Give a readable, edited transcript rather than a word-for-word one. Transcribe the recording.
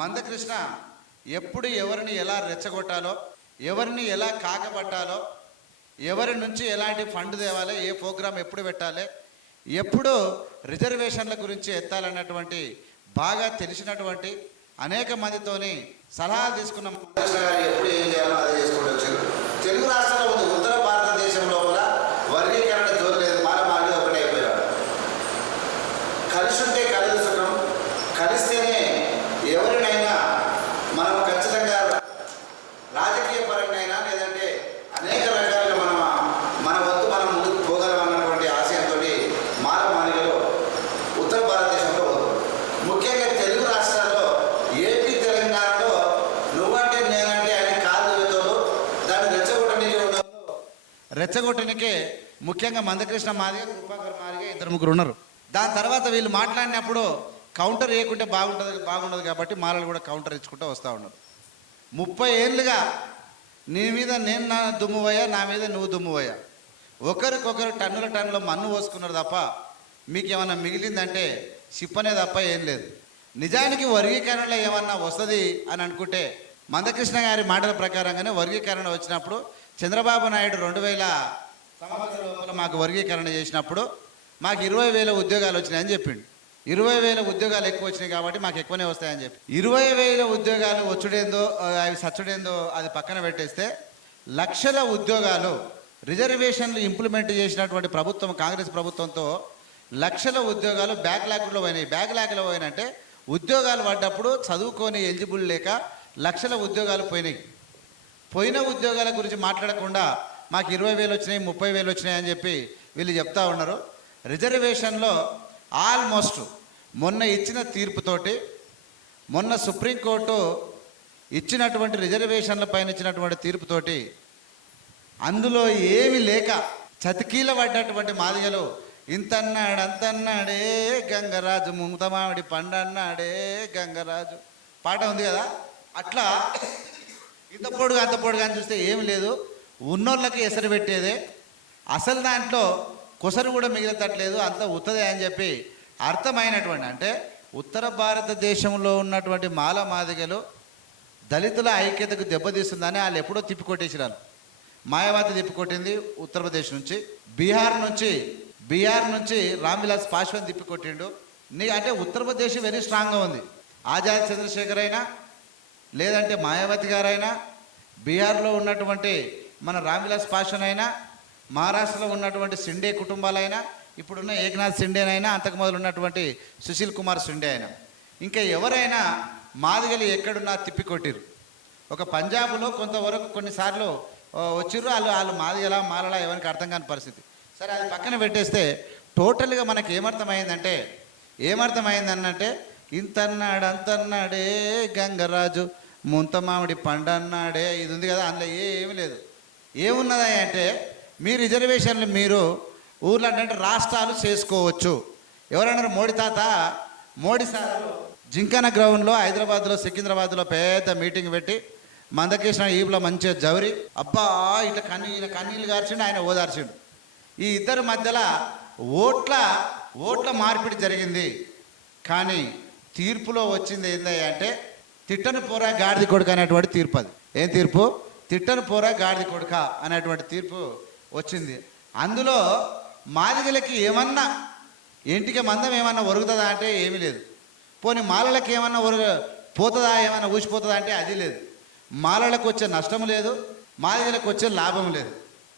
మందకృష్ణ ఎప్పుడు ఎవరిని ఎలా రెచ్చగొట్టాలో, ఎవరిని ఎలా కాకపట్టాలో, ఎవరి నుంచి ఎలాంటి ఫండ్ తేవాలి, ఏ ప్రోగ్రాం ఎప్పుడు పెట్టాలి, ఎప్పుడు రిజర్వేషన్ల గురించి ఎత్తాలన్నటువంటి బాగా తెలిసినటువంటి అనేక మందితోని సలహాలు తీసుకున్న మందకృష్ణ గారు ఎప్పుడు ఏం చేయాలో అదే చేసుకుంటూ వచ్చారు. తెలుగు రాష్ట్రాల్లో ఉంది, ఉత్తర భారతదేశంలో కూడా వర్గీకరణ జోరు లేదు, మానవాళి ఒకటే అయిపోయాడు. కలిసి ఉంటే కలదు సుఖం, కలిస్తేనే ఎవరినైనా మనం ఖచ్చితంగా రాజకీయ పరంగా లేదంటే అనేక రకాలుగా మన వంతు మనం ముందుకు పోగలం అన్నటువంటి ఆశయంతో మానవాళిలో ఉత్తర భారతదేశంలో ముఖ్యంగా తెలుగు రాష్ట్రాల్లో ఏపీ తెలంగాణలో నువ్వంటే నేనంటే అని కాదు వేతోడు దాన్ని రెచ్చగొట్టనికే ముఖ్యంగా మందకృష్ణ మాదిగ, కృపాకర్ మాదిగ ఇద్దరు ముగ్గురు ఉన్నారు. దాని తర్వాత వీళ్ళు మాట్లాడినప్పుడు కౌంటర్ వేయకుంటే బాగుండదు కాబట్టి మాలలు కూడా కౌంటర్ ఇచ్చుకుంటూ వస్తూ ఉన్నారు. 30 ఏళ్ళుగా నీ మీద నేను నా దుమ్మువయ్యా, నా మీద నువ్వు దుమ్మువయ్యా, ఒకరికొకరు టన్నుల మన్ను పోసుకున్నారు తప్ప మీకు ఏమన్నా మిగిలిందంటే సిప్పనే తప్ప ఏం లేదు. నిజానికి వర్గీకరణలో ఏమన్నా వస్తుంది అని అనుకుంటే మందకృష్ణ గారి మాటల ప్రకారంగానే వర్గీకరణ వచ్చినప్పుడు చంద్రబాబు నాయుడు 2000 సంవత్సరం లోపల మాకు వర్గీకరణ చేసినప్పుడు మాకు 20,000 ఉద్యోగాలు వచ్చినాయని చెప్పిండు. 20,000 ఉద్యోగాలు ఎక్కువ వచ్చినాయి కాబట్టి మాకు ఎక్కువనే వస్తాయని చెప్పి 20,000 ఉద్యోగాలు వచ్చుడేందో అవి సచ్చుడేందో అది పక్కన పెట్టేస్తే లక్షల ఉద్యోగాలు రిజర్వేషన్లు ఇంప్లిమెంట్ చేసినటువంటి ప్రభుత్వం, కాంగ్రెస్ ప్రభుత్వంతో లక్షల ఉద్యోగాలు బ్యాక్లాగ్లో పోయినాయి. బ్యాక్లాగ్లో పోయినంటే ఉద్యోగాలు పడ్డప్పుడు చదువుకొని ఎలిజిబుల్ లేక లక్షల ఉద్యోగాలు పోయినాయి. పోయిన ఉద్యోగాల గురించి మాట్లాడకుండా మాకు 20,000 వచ్చినాయి, 30,000 వచ్చినాయి అని చెప్పి వీళ్ళు చెప్తా ఉన్నారు. రిజర్వేషన్లో ఆల్మోస్ట్ మొన్న ఇచ్చిన తీర్పుతోటి, మొన్న సుప్రీంకోర్టు ఇచ్చినటువంటి రిజర్వేషన్ల పైన ఇచ్చినటువంటి తీర్పుతోటి అందులో ఏమి లేక చతికీల పడ్డటువంటి మాదిగలు ఇంతన్నాడు అంతన్నాడే గంగరాజు, ముంతమామిడి పండన్నాడే గంగరాజు పాట ఉంది కదా, అట్లా ఇంత పొడుగు అంత పొడుగు అని చూస్తే ఏమి లేదు. ఉన్నోళ్ళకి ఎసరు పెట్టేదే, అసలు దాంట్లో కొసరు కూడా మిగిలితట్లేదు, అంత ఉత్తదే అని చెప్పి అర్థమైనటువంటి, అంటే ఉత్తర భారతదేశంలో ఉన్నటువంటి మాల మాదిగలు దళితుల ఐక్యతకు దెబ్బతీస్తుందని వాళ్ళు ఎప్పుడో తిప్పికొట్టేసిరారు. మాయావతి తిప్పికొట్టింది ఉత్తరప్రదేశ్ నుంచి, బీహార్ నుంచి రామ్ విలాస్ పాశ్వాన్ తిప్పికొట్టిండు. అంటే ఉత్తరప్రదేశ్ వెరీ స్ట్రాంగ్గా ఉంది. ఆజాద్ చంద్రశేఖర్ అయినా లేదంటే మాయావతి గారైనా, బీహార్లో ఉన్నటువంటి మన రామ్ విలాస్ పాశ్వాన్ అయినా, మహారాష్ట్రలో ఉన్నటువంటి సిండే కుటుంబాలైనా, ఇప్పుడున్న ఏకనాథ్ సిండేనైనా, అంతకు మొదలు ఉన్నటువంటి సుశీల్ కుమార్ సిండే అయినా, ఇంకా ఎవరైనా మాదిగలు ఎక్కడున్నా తిప్పికొట్టిరు. ఒక పంజాబ్లో కొంతవరకు కొన్నిసార్లు వచ్చిర్రు, వాళ్ళు మాదిగల మాలలా ఎవరికి అర్థం కాని పరిస్థితి. సరే అది పక్కన పెట్టేస్తే టోటల్గా మనకి ఏమర్థమైందనంటే ఇంతన్నాడు అంతన్నాడే గంగరాజు, ముంతమామిడి పండన్నాడే, ఇది ఉంది కదా, అందులో ఏమీ లేదు. ఏమున్నదా అంటే మీ రిజర్వేషన్లు మీరు ఊర్లో అంటే రాష్ట్రాలు చేసుకోవచ్చు. ఎవరన్నారు? మోడీ సార్ జింకానా గ్రౌండ్లో హైదరాబాద్లో, సికింద్రాబాద్లో పెద్ద మీటింగ్ పెట్టి మందకృష్ణ ఈపులో మంచిగా జవరి అబ్బా ఇట్లా కన్నీళ్ళు గార్చిండు, ఆయన ఓదార్చిండు. ఈ ఇద్దరి మధ్యలో ఓట్ల మార్పిడి జరిగింది. కానీ తీర్పులో వచ్చింది ఏంటంటే అంటే తిట్టను పోరా గాడిది కొడుక అనేటువంటి తీర్పు. అది ఏం తీర్పు? తిట్టను పోరా గాడిది కొడుక అనేటువంటి తీర్పు వచ్చింది. అందులో మాదిగలకి ఏమన్నా ఇంటికి మందం ఏమన్నా ఒరుగుతుందా అంటే ఏమీ లేదు. పోనీ మాలలకు ఏమన్నా పోతుందా, ఏమన్నా ఊసిపోతుందా అంటే అది లేదు. మాలలకు వచ్చే నష్టం లేదు, మాదిగలకు వచ్చే లాభం లేదు.